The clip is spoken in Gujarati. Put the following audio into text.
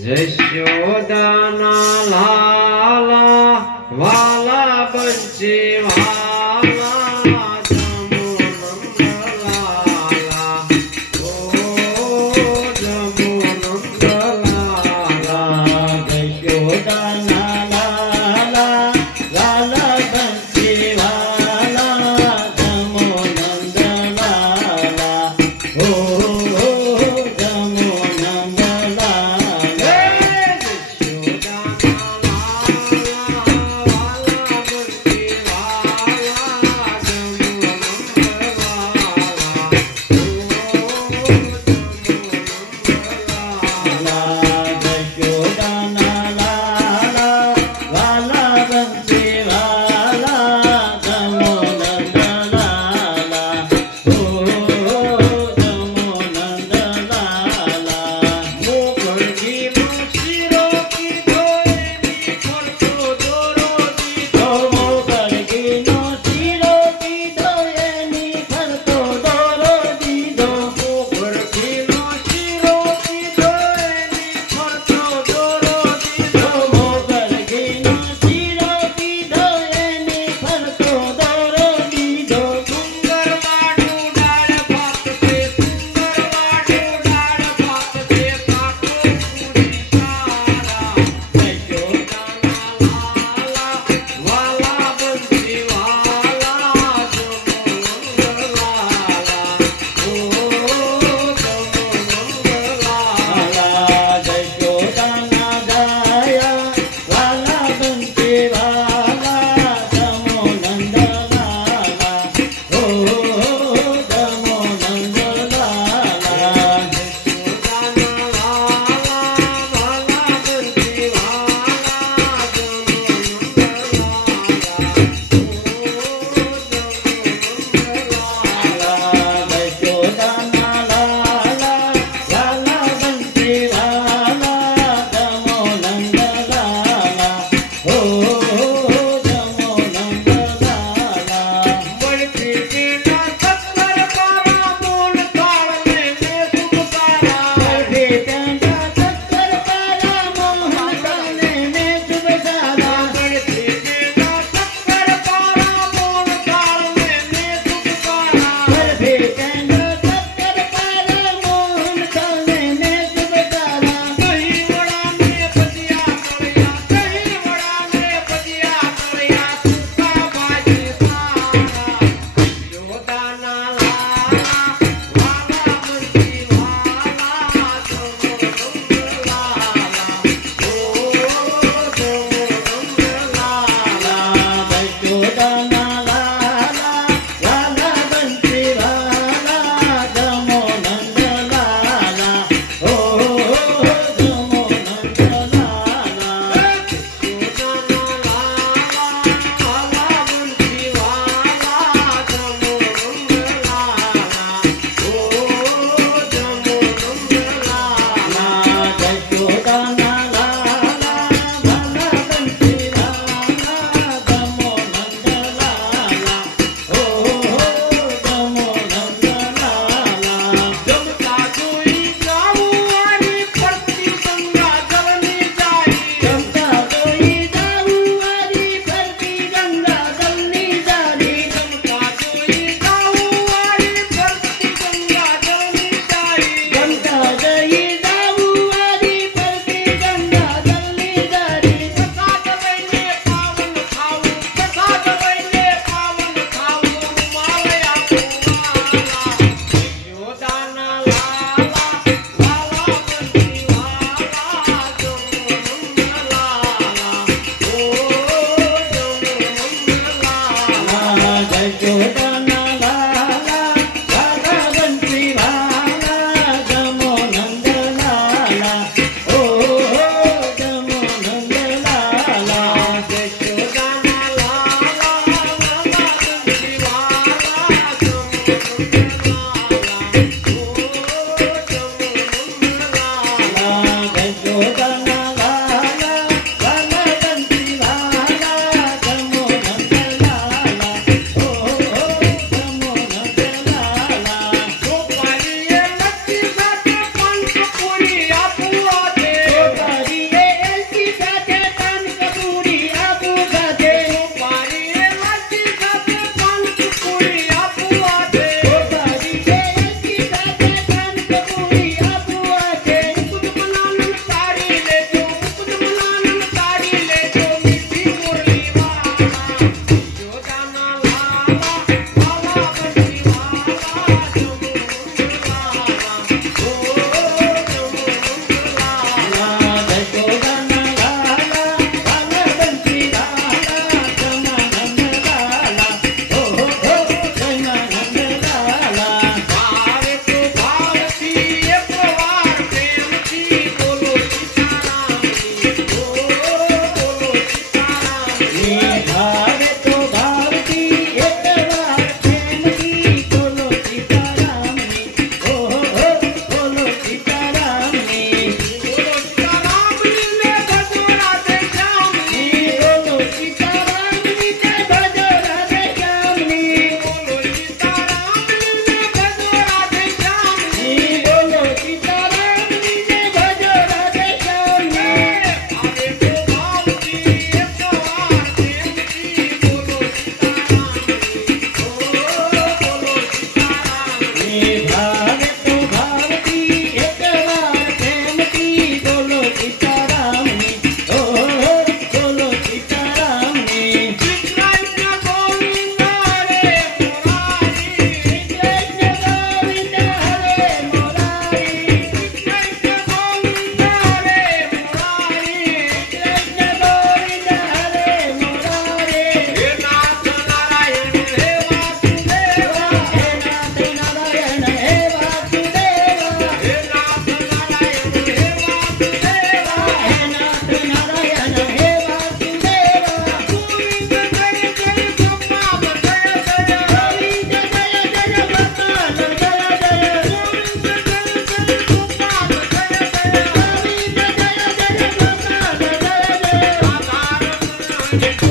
જય જશોદાના લાલા Okay.